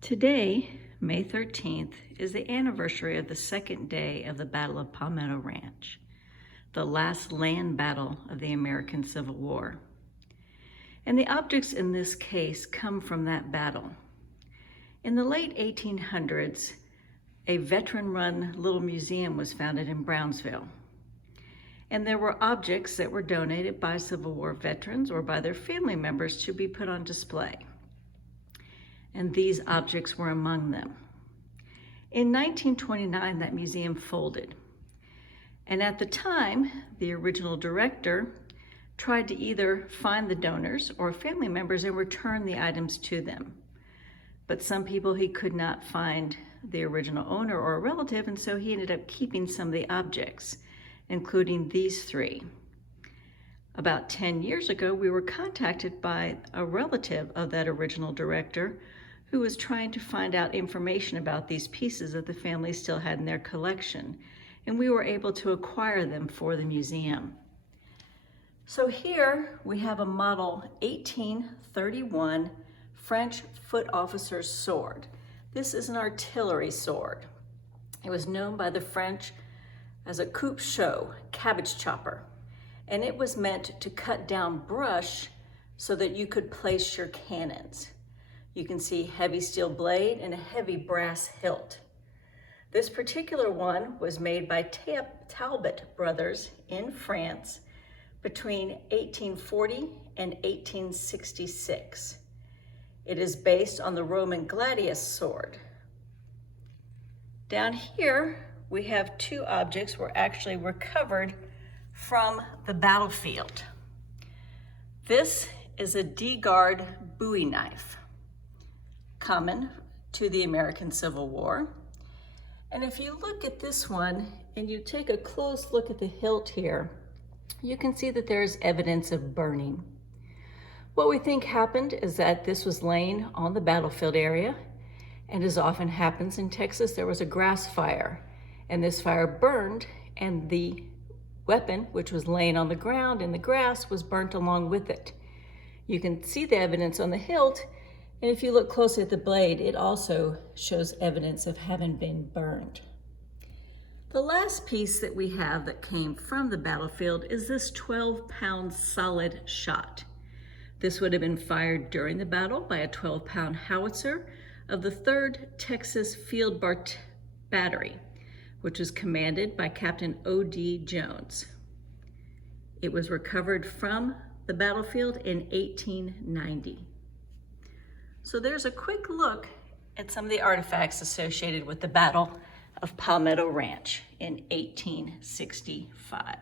Today, May 13th, is the anniversary of the second day of the Battle of Palmetto Ranch, the last land battle of the American Civil War. And the objects in this case come from that battle. In the late 1800s, a veteran-run little museum was founded in Brownsville. And there were objects that were donated by Civil War veterans or by their family members to be put on display. And these objects were among them. In 1929, that museum folded. And at the time, the original director tried to either find the donors or family members and return the items to them. But some people, he could not find the original owner or a relative, and so he ended up keeping some of the objects, including these three. About 10 years ago, we were contacted by a relative of that original director who was trying to find out information about these pieces that the family still had in their collection, and we were able to acquire them for the museum. So here we have a model 1831 French foot officer's sword. This is an artillery sword. It was known by the French as a coupe chou, cabbage chopper, and it was meant to cut down brush so that you could place your cannons. You can see heavy steel blade and a heavy brass hilt. This particular one was made by Talbot brothers in France between 1840 and 1866. It is based on the Roman gladius sword. Down here, we have two objects were actually recovered from the battlefield. This is a D-guard Bowie knife, common to the American Civil War. And if you look at this one and you take a close look at the hilt here, you can see that there's evidence of burning. What we think happened is that this was laying on the battlefield area, and as often happens in Texas, there was a grass fire, and this fire burned, and the weapon, which was laying on the ground in the grass, was burnt along with it. You can see the evidence on the hilt, and if you look closely at the blade, it also shows evidence of having been burned. The last piece that we have that came from the battlefield is this 12-pound solid shot. This would have been fired during the battle by a 12-pound howitzer of the 3rd Texas Field Battery, which was commanded by Captain O.D. Jones. It was recovered from the battlefield in 1890. So there's a quick look at some of the artifacts associated with the Battle of Palmetto Ranch in 1865.